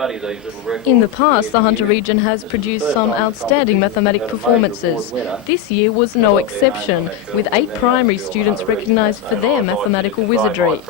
In the past, the Hunter region has produced some outstanding mathematic performances. This year was no exception, with 8 primary students recognised for their mathematical wizardry.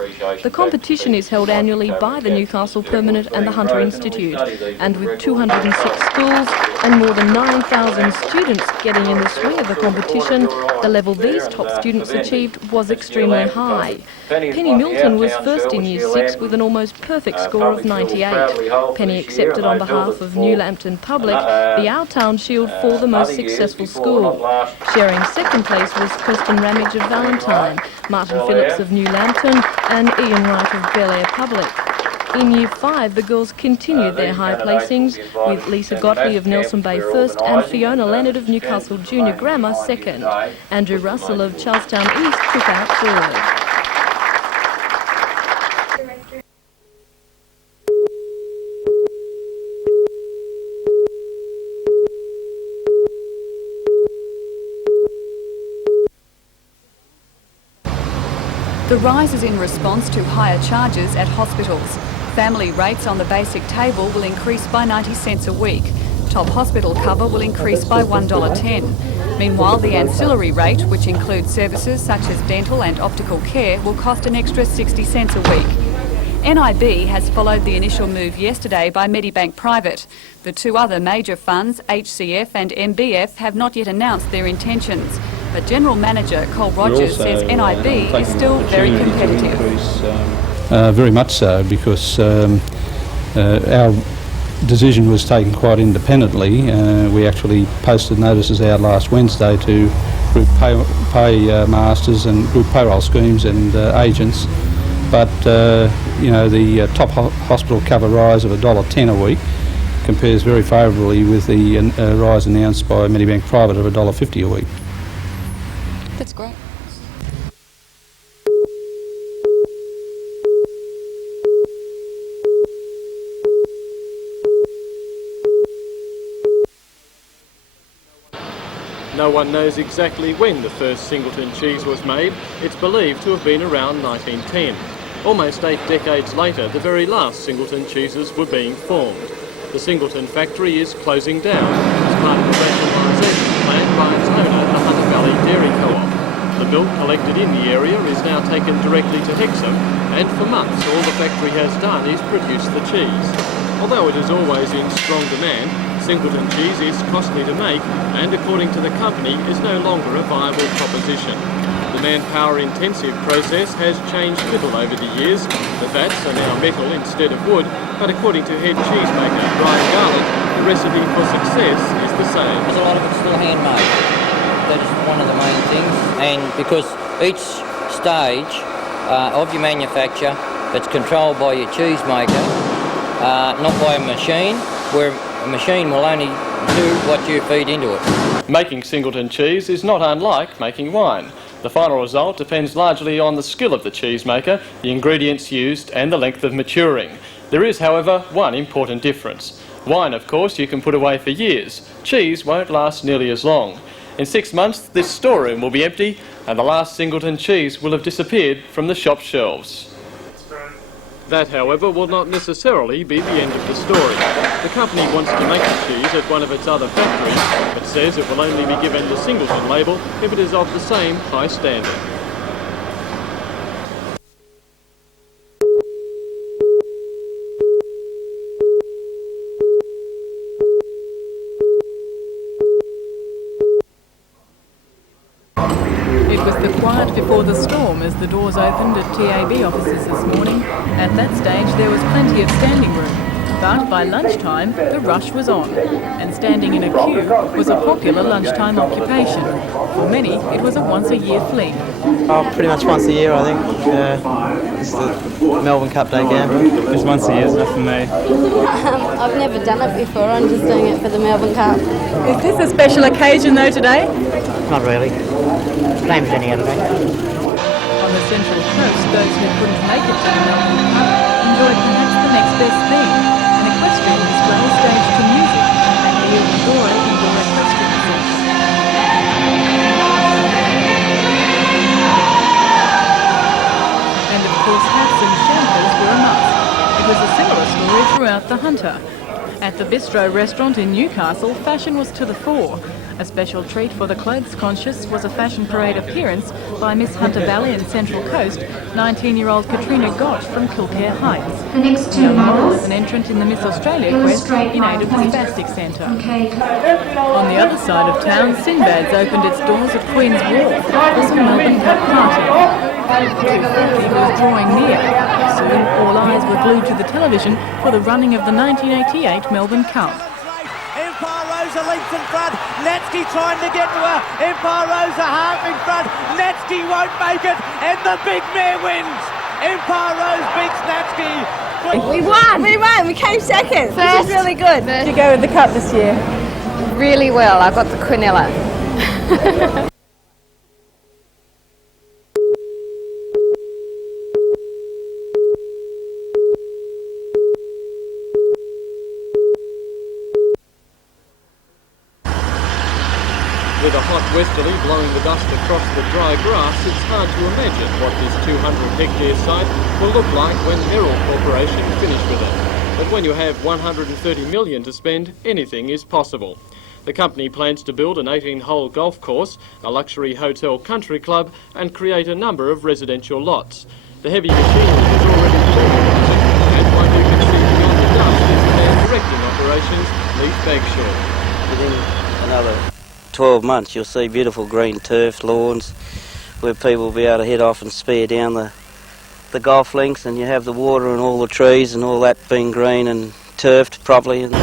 The competition is held annually by the Newcastle Permanent and the Hunter Institute, and with 206 schools and more than 9,000 students getting in the swing of the competition, the level these top students achieved was extremely high. Penny Milton was first in Year 6 with an almost perfect score of 98. Penny accepted on behalf of New Lambton Public the Our Town Shield for the most successful school. Sharing second place was Kirsten Ramage of Valentine, Martin Phillips of New Lambton and Ian Wright of Bel Air Public. In Year 5, the girls continued their high placings, with Lisa Gottlieb of Nelson Bay first and Fiona Leonard of Newcastle Junior Grammar second. Andrew Russell of Charlestown East took out third. The rise is in response to higher charges at hospitals. Family rates on the basic table will increase by 90 cents a week. Top hospital cover will increase by $1.10. Meanwhile, the ancillary rate, which includes services such as dental and optical care, will cost an extra 60 cents a week. NIB has followed the initial move yesterday by Medibank Private. The 2 other major funds, HCF and MBF, have not yet announced their intentions. But General Manager Cole Rogers says NIB is still very competitive. Very much so, because our decision was taken quite independently. We actually posted notices out last Wednesday to group pay masters and group payroll schemes and agents. But you know, the top hospital cover rise of $1.10 a week compares very favourably with the rise announced by Medibank Private of $1.50 a week. That's great. No one knows exactly when the first Singleton cheese was made. It's believed to have been around 1910. Almost 8 decades later, the very last Singleton cheeses were being formed. The Singleton factory is closing down as part of a rationalisation plan by its owner, the Hunter Valley Dairy Co-op. The milk collected in the area is now taken directly to Hexham, and for months all the factory has done is produce the cheese. Although it is always in strong demand, Singleton cheese is costly to make and, according to the company, is no longer a viable proposition. The manpower-intensive process has changed little over the years. The vats are now metal instead of wood, but according to head cheesemaker Brian Garland, the recipe for success is the same. There's a lot of it's still handmade. That is one of the main things, and because each stage of your manufacture, it's controlled by your cheesemaker, not by a machine, where a machine will only do what you feed into it. Making Singleton cheese is not unlike making wine. The final result depends largely on the skill of the cheesemaker, the ingredients used and the length of maturing. There is, however, one important difference. Wine, of course, you can put away for years. Cheese won't last nearly as long. In 6 months, this storeroom will be empty and the last Singleton cheese will have disappeared from the shop shelves. That, however, will not necessarily be the end of the story. The company wants to make the cheese at one of its other factories, but says it will only be given the Singleton label if it is of the same high standard. It was the quiet before the storm as the doors opened at TAB offices this morning. At that stage there was plenty of standing room, but by lunchtime the rush was on, and standing in a queue was a popular lunchtime occupation. For many it was a once-a-year fling. Pretty much once a year, I think. It's the Melbourne Cup day game. It's once a year, is enough for me. I've never done it before, I'm just doing it for the Melbourne Cup. Is this a special occasion though today? Not really. Same as any other day. On the Central Coast, those who couldn't make it to the Melbourne Cup enjoyed perhaps the next best thing, an equestrian display staged to music at the Eldora Indoor Equestrian Centre. And of course hats and champers were a must. It was a similar story throughout the Hunter. At the Bistro restaurant in Newcastle, fashion was to the fore. A special treat for the clothes-conscious was a fashion parade appearance by Miss Hunter Valley and Central Coast, 19-year-old Katrina Gott from Kilcare Heights. The next two Young model models was an entrant in the Miss Australia quest in aid of the Spastic Centre. On the other side of town, Sinbad's opened its doors at Queen's Wharf for some Melbourne Cup party. 2:40 was drawing near. Soon all eyes were glued to the television for the running of the 1988 Melbourne Cup. Empire Rosa leaps in front. Natsky trying to get to her. Empire Rosa half in front. Natsky won't make it, and the big mare wins. Empire Rose beats Natsky. We won! We came second. This is really good. Did you go with the cup this year? Really well. I got the quinella. With a hot westerly blowing the dust across the dry grass, it's hard to imagine what this 200-hectare site will look like when Herald Corporation finish with it. But when you have $130 million to spend, anything is possible. The company plans to build an 18-hole golf course, a luxury hotel country club, and create a number of residential lots. The heavy machinery is already mobilising, and one who can see beyond the dust is the man directing operations, Leith Bagshaw. Within another 12 months you'll see beautiful green turf lawns where people will be able to head off and spear down the golf links, and you have the water and all the trees and all that being green and turfed properly. The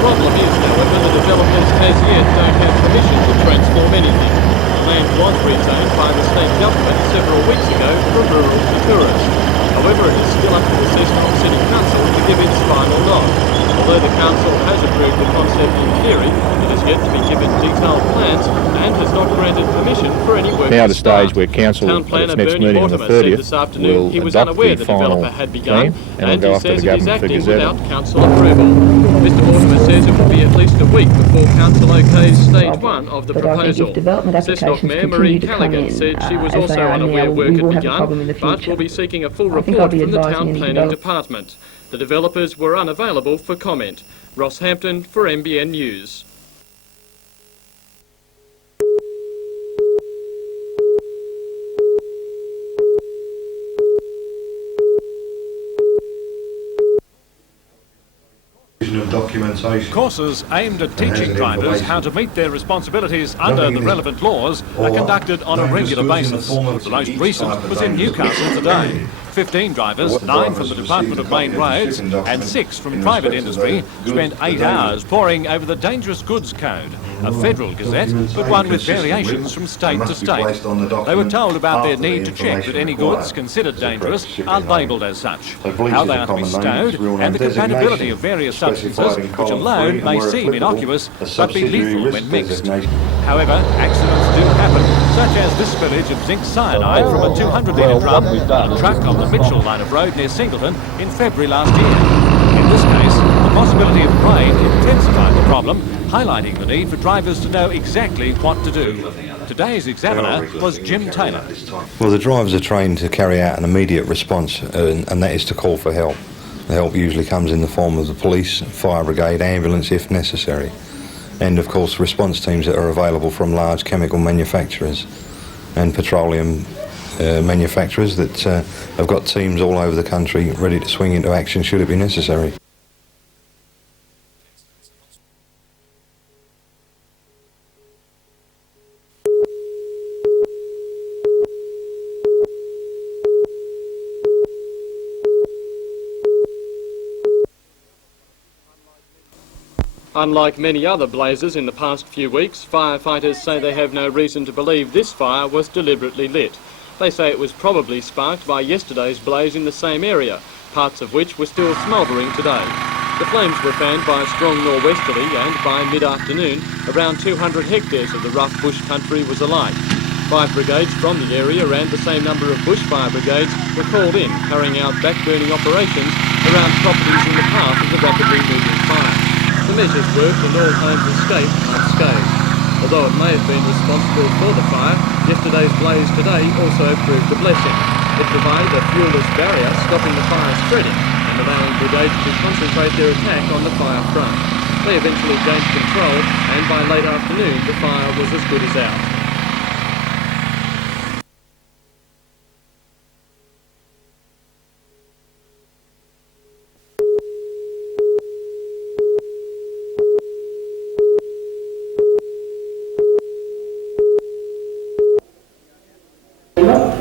problem is, however, the developers as yet don't have permission to transform anything. The land was rezoned by the state government several weeks ago from rural to tourist. However, it is still up to the Cessnock City Council to give its final nod. Although the council has approved the concept in theory, it has yet to be given detailed plans and has not granted permission for any work now to at a stage start. where council Town at planner its next Bernie meeting on the Mortimer said 30th this afternoon will he was adopt unaware the the developer final had begun, plan, and and it'll go he off to says the it is government for acting Gazette. without council approval. Mr Mortimer says it will be at least a week before council okays stage one of the proposal. Cessnock Mayor Marie Callaghan said she was also unaware work had begun, but will be seeking a full report from the town planning department. The developers were unavailable for comment. Ross Hampton for NBN News. Courses aimed at teaching drivers how to meet their responsibilities under the relevant laws are conducted on a regular basis. The most recent was in Newcastle today. 15 drivers, 9 from the Department of Main Roads and 6 from private industry, spent 8 hours poring over the Dangerous Goods Code, a federal gazette, but one with variations from state to state. They were told about their need to check that any goods considered dangerous are labelled as such, how they are to be stowed, and the compatibility of various substances, which alone may seem innocuous, but be lethal when mixed. However, accidents do happen, such as this spillage of zinc cyanide from a 200-litre drum on a truck on the Mitchell line of road near Singleton in February last year. In this case, the possibility of rain intensified the problem, highlighting the need for drivers to know exactly what to do. Today's examiner was Jim Taylor. Well, the drivers are trained to carry out an immediate response, and that is to call for help. The help usually comes in the form of the police, fire brigade, ambulance if necessary, and of course response teams that are available from large chemical manufacturers and petroleum manufacturers that have got teams all over the country ready to swing into action should it be necessary. Unlike many other blazes in the past few weeks, firefighters say they have no reason to believe this fire was deliberately lit. They say it was probably sparked by yesterday's blaze in the same area, parts of which were still smouldering today. The flames were fanned by a strong nor'westerly, and by mid-afternoon, around 200 hectares of the rough bush country was alight. 5 brigades from the area and the same number of bushfire brigades were called in, carrying out back-burning operations around properties in the path of the rapidly moving fire. The measures worked and all homes escaped unscathed. Although it may have been responsible for the fire, yesterday's blaze today also proved a blessing. It provided a fuelless barrier stopping the fire spreading, and allowing brigades to concentrate their attack on the fire front. They eventually gained control, and by late afternoon the fire was as good as out.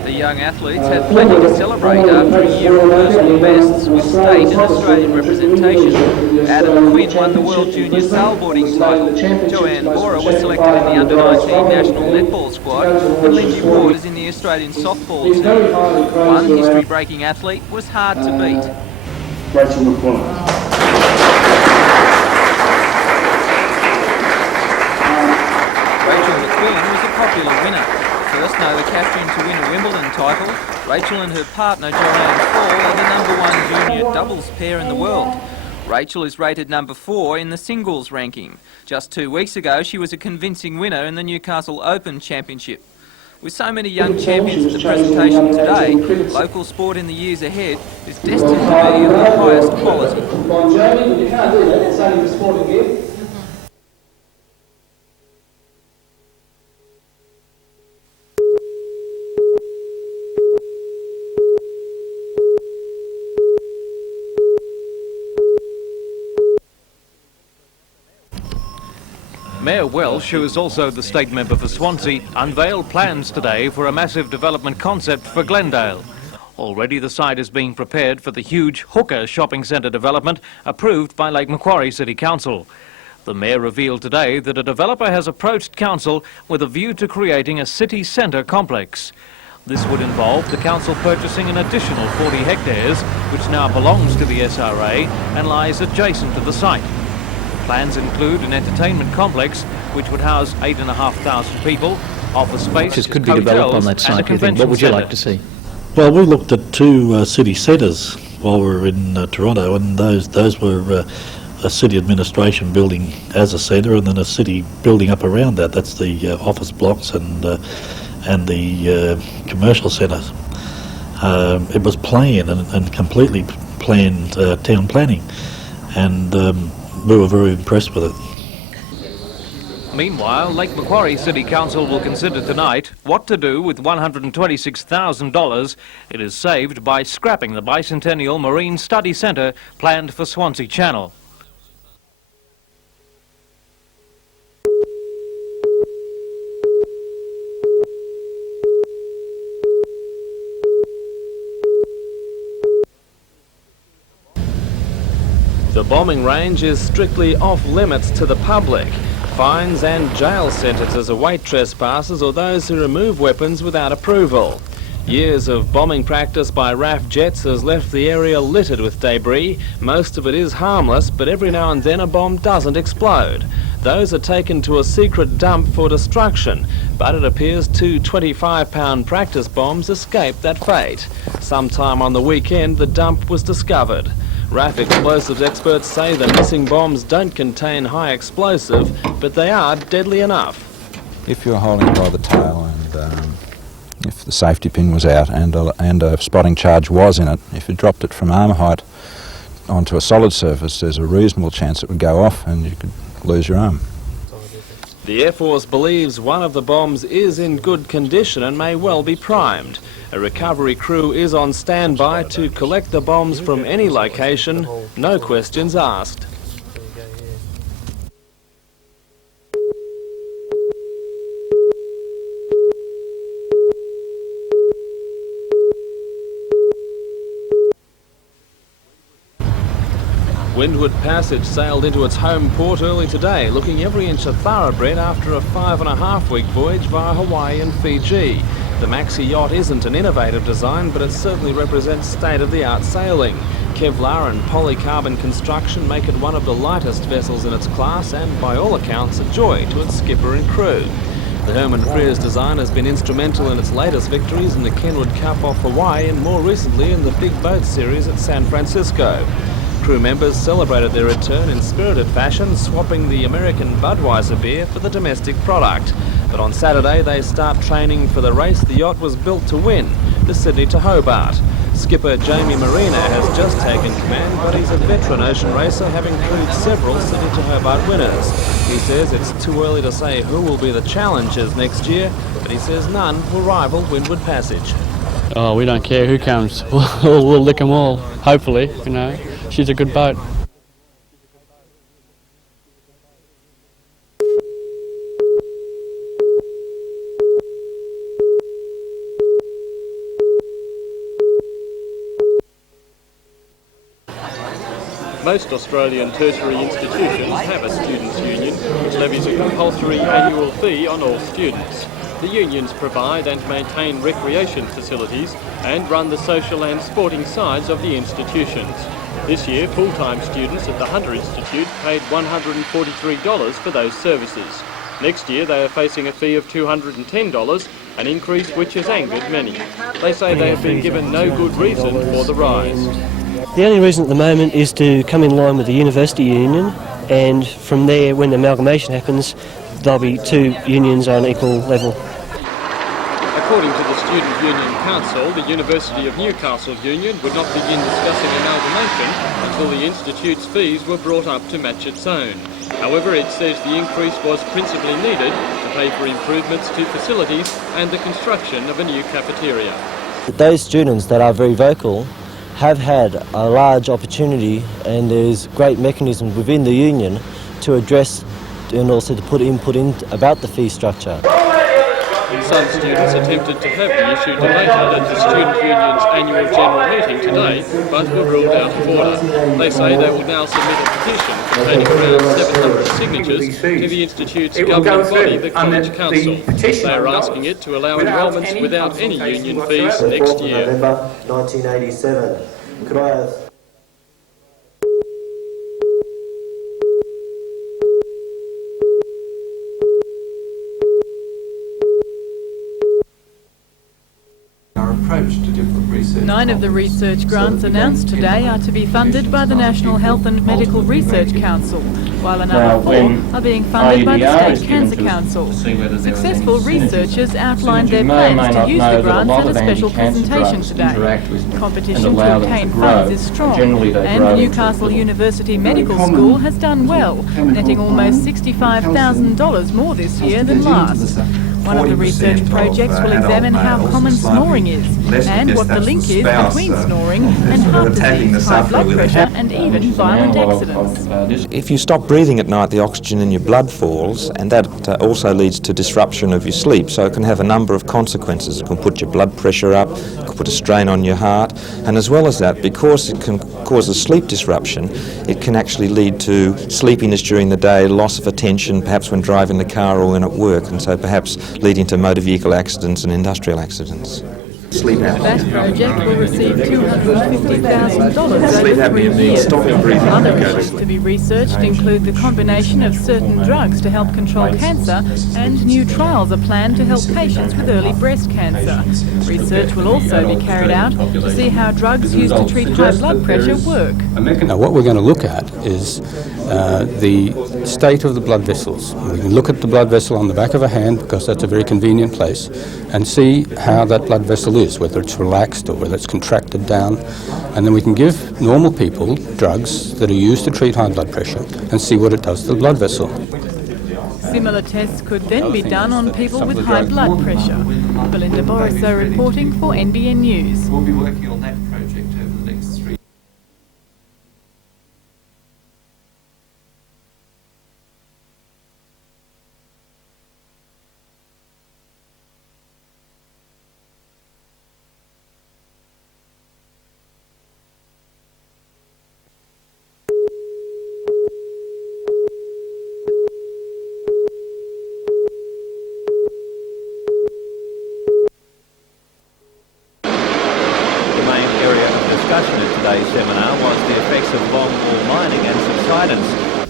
The young athletes had plenty to celebrate after a year of personal bests with state and Australian representation. Adam Quinn won the World Junior Sailboarding title. Joanne Bora was selected in the Under-19 National Netball squad, and Lindsay Ward is in the Australian softball team. One history-breaking athlete was hard to beat. Rachel McQueen was a popular winner. First Nova Catherine to win a Wimbledon title, Rachel and her partner Joanne Fall are the #1 junior doubles pair in the world. Rachel is rated number 4 in the singles ranking. Just 2 weeks ago she was a convincing winner in the Newcastle Open Championship. With so many young champions at the presentation today, local sport in the years ahead is destined to be of the highest quality. Mayor Welsh, who is also the state member for Swansea, unveiled plans today for a massive development concept for Glendale. Already the site is being prepared for the huge Hooker shopping centre development approved by Lake Macquarie City Council. The Mayor revealed today that a developer has approached Council with a view to creating a city centre complex. This would involve the Council purchasing an additional 40 hectares, which now belongs to the SRA and lies adjacent to the site. Plans include an entertainment complex which would house 8,500 people, office space, Which could be developed on that site, you think. What would you like to see? Well, we looked at 2 city centres while we were in Toronto, and those were a city administration building as a centre, and then a city building up around that. That's the office blocks and the commercial centre. It was planned and completely planned town planning, and we were very impressed with it. Meanwhile, Lake Macquarie City Council will consider tonight what to do with $126,000 it has saved by scrapping the Bicentennial Marine Study Centre planned for Swansea Channel. The bombing range is strictly off limits to the public. Fines and jail sentences await trespassers or those who remove weapons without approval. Years of bombing practice by RAF jets has left the area littered with debris. Most of it is harmless, but every now and then a bomb doesn't explode. Those are taken to a secret dump for destruction, but it appears 2 25-pound practice bombs escaped that fate. Sometime on the weekend, the dump was discovered. RAF explosives experts say the missing bombs don't contain high explosive, but they are deadly enough. If you're holding by the tail and if the safety pin was out and a spotting charge was in it, if you dropped it from arm height onto a solid surface, there's a reasonable chance it would go off and you could lose your arm. The Air Force believes one of the bombs is in good condition and may well be primed. A recovery crew is on standby to collect the bombs from any location, no questions asked. Windward Passage sailed into its home port early today, looking every inch a thoroughbred after a 5.5-week voyage via Hawaii and Fiji. The maxi yacht isn't an innovative design, but it certainly represents state-of-the-art sailing. Kevlar and polycarbon construction make it one of the lightest vessels in its class and, by all accounts, a joy to its skipper and crew. The Herman Frears design has been instrumental in its latest victories in the Windward Cup off Hawaii and more recently in the Big Boat Series at San Francisco. Crew members celebrated their return in spirited fashion, swapping the American Budweiser beer for the domestic product. But on Saturday they start training for the race the yacht was built to win, the Sydney to Hobart. Skipper Jamie Marina has just taken command, but he's a veteran ocean racer, having crewed several Sydney to Hobart winners. He says it's too early to say who will be the challengers next year, but he says none will rival Windward Passage. Oh, we don't care who comes. We'll lick them all, hopefully, you know. She's a good boat. Most Australian tertiary institutions have a students' union, which levies a compulsory annual fee on all students. The unions provide and maintain recreation facilities and run the social and sporting sides of the institutions. This year, full-time students at the Hunter Institute paid $143 for those services. Next year, they are facing a fee of $210, an increase which has angered many. They say they have been given no good reason for the rise. The only reason at the moment is to come in line with the university union, and from there, when the amalgamation happens, there'll be two unions on equal level. According to the Student Union Council, the University of Newcastle Union would not begin discussing amalgamation until the Institute's fees were brought up to match its own. However, it says the increase was principally needed to pay for improvements to facilities and the construction of a new cafeteria. Those students that are very vocal have had a large opportunity, and there's great mechanisms within the union to address and also to put input in about the fee structure. Some students attempted to have the issue debated at the Student Union's annual general meeting today, but were ruled out of order. They say they will now submit a petition containing around 700 signatures to the Institute's governing body, the College Council. They are asking it to allow enrolments without any union fees next year. November 1987. Could I have... To different research. 9 of the research grants announced today are to be funded by the National Health and Medical Research Council, while another 4 are being funded by the State Cancer Council. Successful researchers outlined their plans to use the grants at a special presentation today. Competition to obtain funds is strong, and the Newcastle University Medical School has done well, netting almost $65,000 more this year than last. One of the research projects will examine how common snoring is and what the link is between snoring and heart disease, high blood pressure and even violent accidents. If you stop breathing at night, the oxygen in your blood falls, and that also leads to disruption of your sleep, so it can have a number of consequences. It can put your blood pressure up, it can put a strain on your heart, and as well as that, because it can cause a sleep disruption, it can actually lead to sleepiness during the day, loss of attention, perhaps when driving the car or when at work, and so perhaps leading to motor vehicle accidents and industrial accidents. That project will receive $250,000 over 3 years. Other issues to be researched include the combination of certain drugs to help control cancer, and new trials are planned to help patients with early breast cancer. Research will also be carried out to see how drugs used to treat high blood pressure work. Now what we're going to look at is the state of the blood vessels. We can look at the blood vessel on the back of a hand, because that's a very convenient place, and see how that blood vessel is, whether it's relaxed or whether it's contracted down, and then we can give normal people drugs that are used to treat high blood pressure and see what it does to the blood vessel. Similar tests could then be done on people with high blood pressure. Belinda Borissow reporting for NBN News. We'll be working on that project over the next 3 years. Seminar was the effects of long-haul mining and subsidence.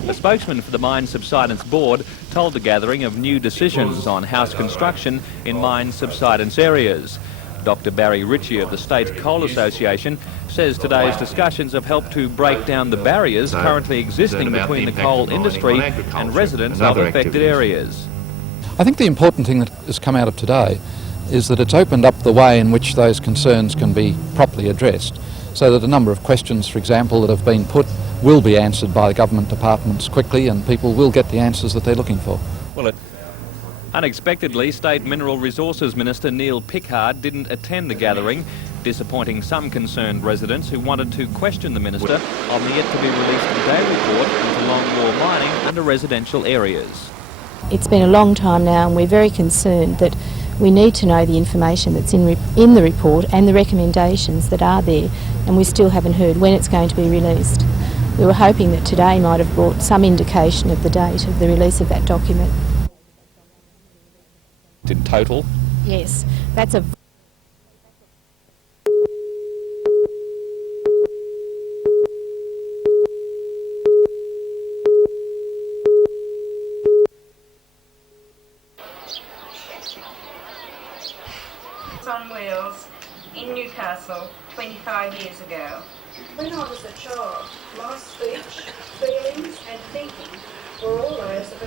A spokesman for the Mine Subsidence Board told the gathering of new decisions on house construction in mine subsidence areas. Dr. Barry Ritchie of the State Coal Association says today's discussions have helped to break down the barriers currently existing between the coal industry and residents of affected areas. I think the important thing that has come out of today is that it's opened up the way in which those concerns can be properly addressed, so that a number of questions, for example, that have been put will be answered by the government departments quickly, and people will get the answers that they're looking for. Well, unexpectedly, State Mineral Resources Minister Neil Pickard didn't attend the gathering, disappointing some concerned residents who wanted to question the minister on the yet-to-be-released day report into long-wall mining under residential areas. It's been a long time now, and we're very concerned that we need to know the information that's in the report and the recommendations that are there, and we still haven't heard when it's going to be released. We were hoping that today might have brought some indication of the date of the release of that document. In total? Yes, that's a... on wheels in Newcastle 25 years ago. When I was a child, my speech, feelings and thinking were all those of a...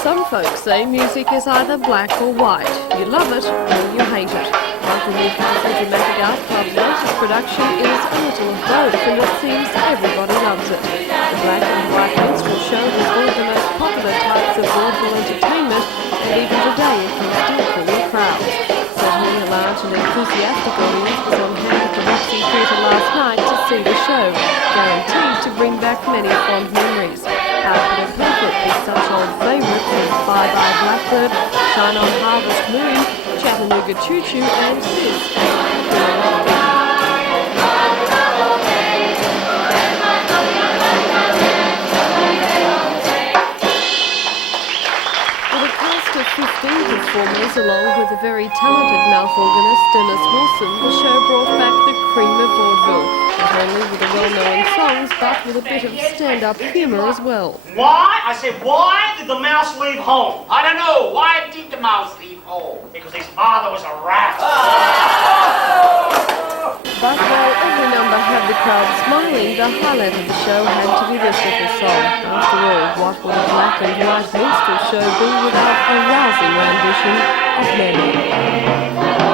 Some folks say music is either black or white. You love it or you hate it. Like the Newcastle Dramatic Art Club's latest production is a little of both, and it seems everybody loves it. The black and white minstrel show is one of the most popular types of vaudeville entertainment, and even today it can still pull the crowd. Certainly a large and enthusiastic audience was on hand at the Roxy Theatre last night to see the show, guaranteed to bring back many fond memories. How could a pamphlet with such old favourites as Bye Bye Blackbird, Shine On Harvest Moon, Chattanooga Choo Choo and this? With a cast of 15 performers along with a very talented mouth organist Dennis Wilson, the show brought back the cream of vaudeville. Not only with the well-known songs, but with a bit of stand-up humour as well. Why? I said, why did the mouse leave home? I don't know. Why did the mouse leave home? Because his father was a rat. But while every number had the crowd smiling, the highlight of the show had to be this little song. After all, what would a black and white minstrel show be without a rousing rendition of Melbourne?